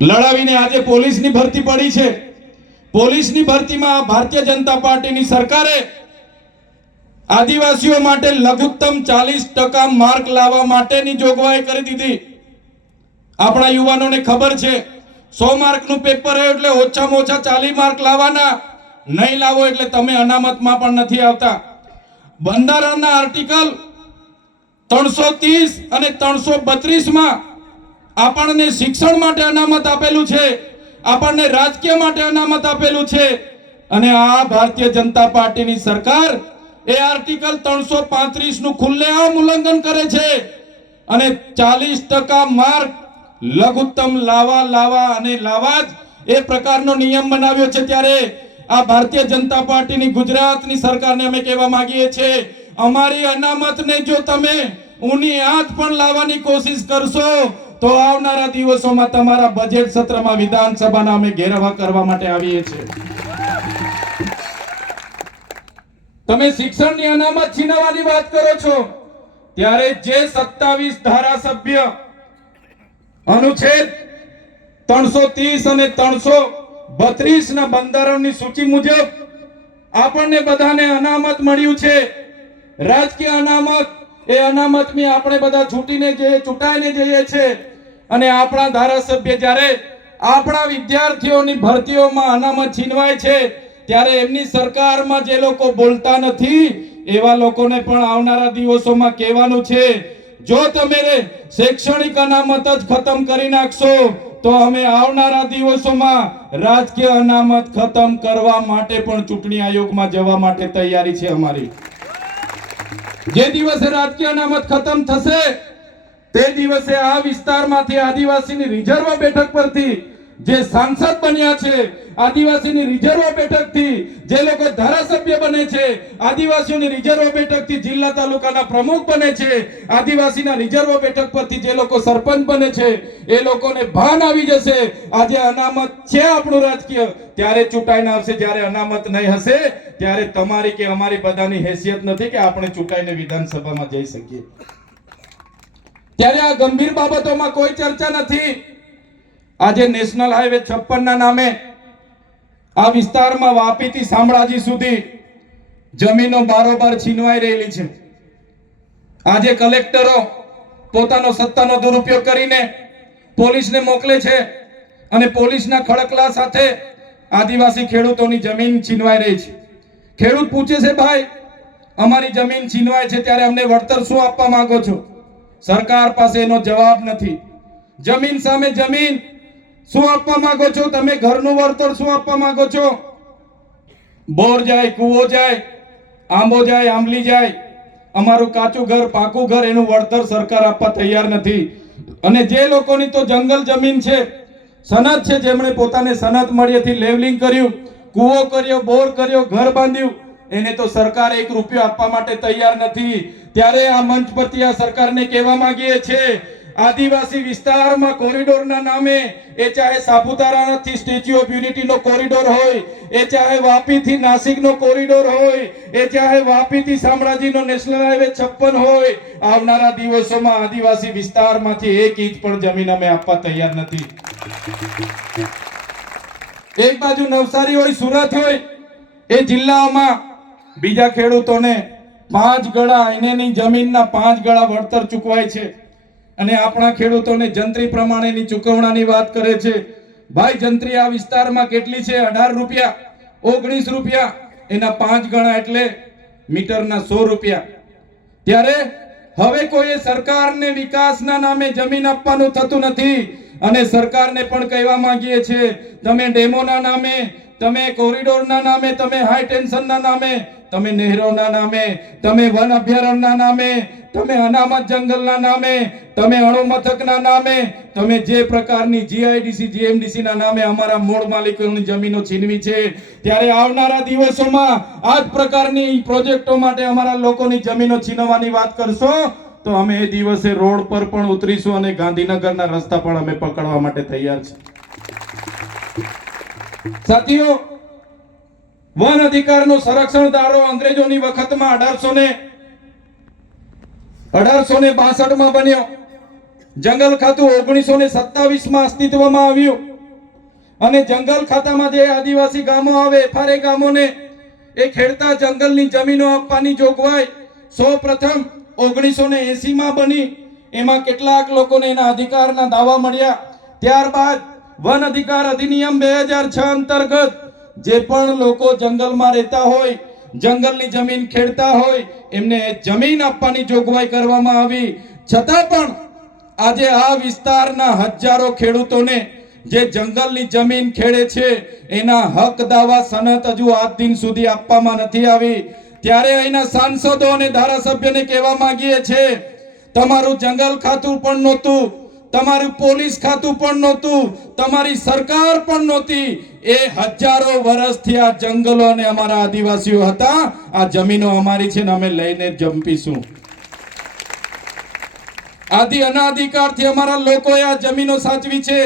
લડાવીને આજે પોલીસની ભરતી પડી છે. પોલીસની ભરતીમાં ભારતીય જનતા પાર્ટીની સરકારે આદિવાસીઓ માટે લઘુત્તમ ચાલીસ ટકા માર્ક લાવવા માટેની જોગવાઈ કરી દીધી. આપણા યુવાનોને ખબર છે, સો માર્કનું પેપર હોય એટલે ઓછામાં ઓછા ચાલીસ માર્ક લાવવાના. નહીં લાવો એટલે તમે અનામતમાં પણ નથી આવતા. બંધારણના આર્ટિકલ ત્રણસો ત્રીસ અને ત્રણસો બત્રીસમાં આપણને શિક્ષણ માટે અનામત આપેલું છે. આપણને રાજકીય માટે અનામત આપેલું છે. અને આ ભારતીય જનતા પાર્ટીની સરકાર એ આર્ટિકલ ત્રણસો પાંત્રીસનું ખુલ્લેઆમ ઉલ્લંઘન કરે છે. અને ચાલીસ ટકા માર્ક લઘુત્તમ લાવા લાવા અને લાવા જ એ પ્રકારનો નિયમ બનાવ્યો છે ત્યારે આ ભારતીય જનતા પાર્ટીની ગુજરાતની સરકારને અમે કહેવા માંગીએ છીએ, અમારી અનામતને જો તમે ઊની આંચ પણ લાવવાની કોશિશ કરશો તો આવનારા દિવસોમાં તમારા બજેટ સત્રમાં વિધાનસભાના અમે ઘેરાવા કરવા માટે આવીએ છીએ. તમે શિક્ષણની અનામત છીનવાની વાત કરો છો, ત્યારે જે સત્તાવીસ ધારાસભ્ય અનુચ્છેદ ત્રણસો ત્રીસ અને ત્રણસો બત્રીસ ના બંધારણની સૂચિ મુજબ આપણને બધાને અનામત મળ્યું છે. રાજકીય અનામત એ અનામતની આપણે બધા છૂટીને જઈએ ચૂંટાઈને જઈએ છે અને આપણા ધારાસભ્ય જ્યારે આપણા વિદ્યાર્થીઓની ભરતીઓમાં અનામત છીનવાય છે, ત્યારે એમની સરકારમાં જે લોકો બોલતા નથી, એવા લોકોને પણ આવનારા દિવસોમાં કહેવાનું છે, જો તમે શૈક્ષણિક અનામત જ ખતમ કરી નાખશો, તો અમે આવનારા દિવસોમાં રાજકીય અનામત ખતમ કરવા માટે પણ ચૂંટણી આયોગમાં જવા માટે તૈયારી છે અમારી. જે દિવસે રાજકીય અનામત ખતમ થશે તે દિવસે આ વિસ્તારમાંથી આદિવાસીની રિઝર્વ બેઠક પરથી જે સાંસદ બન્યા છે, આદિવાસીની રિઝર્વ બેઠકથી જે લોકો ધારાસભ્ય બને છે, આદિવાસીઓની રિઝર્વ બેઠકથી જિલ્લા તાલુકાના પ્રમુખ બને છે, આદિવાસીના રિઝર્વ બેઠક પરથી જે લોકો સરપંચ બને છે, એ લોકોને ભાન આવી જશે. આજે અનામત છે આપણું રાજકીય. ત્યારે ચૂંટાઈને આવશે. જ્યારે અનામત નહીં હશે, ત્યારે તમારી કે અમારી બધાની હેસિયત નથી કે આપણે ચૂંટાઈને વિધાનસભામાં જઈ શકીએ. ત્યારે આ ગંભીર બાબતોમાં કોઈ ચર્ચા નથી. આજે નેશનલ હાઈવે 56 ના નામે આ વિસ્તારમાં વાપીથી શામળાજી સુધી જમીનો બારોબાર છીનવાઈ રહેલી છે. આજે કલેક્ટરો પોતાનો સત્તાનો દુરુપયોગ કરીને પોલીસને મોકલે છે અને પોલીસના ખડકલા સાથે આદિવાસી ખેડૂતોની જમીન છીનવાઈ રહી છે. ખેડૂત પૂછે છે, ભાઈ, અમારી જમીન છીનવાય છે, ત્યારે અમને વળતર શું આપવા માંગો છો? સરકાર પાસે એનો જવાબ નથી. જમીન સામે જમીન. શું આપવા માંગો છો? તમે ઘરનું વળતર શું આપવા માંગો છો? બોર જાય, કૂવો જાય, આંબો જાય, આંબલી જાય. અમારું કાચું ઘર, પાકું ઘર, એનું વળતર સરકાર આપવા તૈયાર નથી. અને જે લોકોની તો જંગલ જમીન છે સનદ છે, જેમણે પોતાને સનદ મળીએથી લેવલિંગ કર્યું, કૂવો કર્યો, બોર કર્યો, ઘર બાંધ્યું એને તો સરકાર એક રૂપિયો આપવા માટે તૈયાર નથી. ત્યારે આ મંચ પરથી આ સરકારને કહેવા માંગીએ છીએ, આદિવાસી વિસ્તારમાં કોરિડોરના નામે એ ચાહે સાપુતારાથી સ્ટેચ્યુ ઓફ યુનિટીનો કોરિડોર હોય, એ ચાહે વાપીથી નાસિકનો કોરિડોર હોય, એ ચાહે વાપીથી શામળાજીનો નેશનલ હાઈવે 56 હોય, આવનારા દિવસોમાં આદિવાસી વિસ્તારમાંથી એક ઇંચ પણ જમીન અમે આપવા તૈયાર નથી. એક બાજુ નવસારી હોય, સુરત હોય, એ જિલ્લાઓમાં બીજા ખેડૂતોને પાંચ ગળા એનેની જમીનના પાંચ ગળા વળતર ચૂકવાય છે. અને આપણા ખેડૂતોને જંત્રી પ્રમાણેની ચૂકવણાની વાત કરે છે. ભાઈ, જંત્રી આ વિસ્તારમાં કેટલી છે? અઢાર રૂપિયા, ઓગણીસ રૂપિયા. એના પાંચ ગણા એટલે મીટરના સો રૂપિયા. ત્યારે હવે કોઈ સરકારને વિકાસના નામે જમીન આપવાનું થતું નથી. અને સરકારને પણ કહેવા માંગીએ છીએ, તમે ડેમોના નામે તમે કોરિડોરના નામે, તમે હાઈ ટેન્શનના નામે, તમે નહેરોના નામે, તમે વન અભયારણ્યના નામે, તમે અનામત જંગલના નામે, તમે અણુ નામે, તમે જે પ્રકારની જીઆઈડીસી જીએમડીસી ના નામે અમારા મૂળ માલિકોની જમીનો છીનવી છે, ત્યારે આવનારા દિવસોમાં આ જ પ્રકારની પ્રોજેક્ટો માટે અમારા લોકોની જમીનો છીનવવાની વાત કરશો, તો અમે એ દિવસે રોડ પર પણ ઉતરીશું અને ગાંધીનગરના રસ્તા પણ અમે પકડવા માટે તૈયાર છે સાથીઓ, વન અધિકારનો સંરક્ષણ ધારો અંગ્રેજોની વખતમાં અઢારસો ને અઢારસો ને બાસઠમાં બન્યો. જંગલ ખાતું ઓગણીસો ને સત્તાવીસમાં અસ્તિત્વમાં આવ્યું. અને જંગલ ખાતામાં જે આદિવાસી ગામો આવે ફારે ગામોને, એ ખેડતા જંગલની જમીનો આપવાની જોગવાઈ સૌ પ્રથમ ઓગણીસો ને એસીમાં બની. એમાં કેટલાક લોકોને એના અધિકારના દાવા મળ્યા. ત્યારબાદ વન અધિકાર અધિનિયમ બે હજાર છ અંતર્ગત જે પણ લોકો જંગલમાં રહેતા હોય, જંગલની જમીન ખેડતા હોય, એમને જમીન આપવાની જોગવાઈ કરવામાં આવી. છતાં પણ આજે આ વિસ્તારના હજારો ખેડૂતોને જે જંગલની જમીન ખેડે છે, એના હક દાવા સનત હજુ આજ દિન સુધી આપવામાં નથી આવી. ત્યારે અહીંના સાંસદો અને ધારાસભ્યને કહેવા માંગીએ છે તમારું જંગલ ખાતું પણ નહોતું તમારું પોલીસ ખાતું પણ નહોતું, તમારી સરકાર પણ નહોતી. એ હજારો વર્ષથી આ જંગલો અને અમારા આદિવાસીઓ હતા. આ જમીનો અમારી છે ને અમે લઈને જંપીશું. આદિ અનાધિકારથી અમારા લોકોએ આ જમીનો સાચવી છે.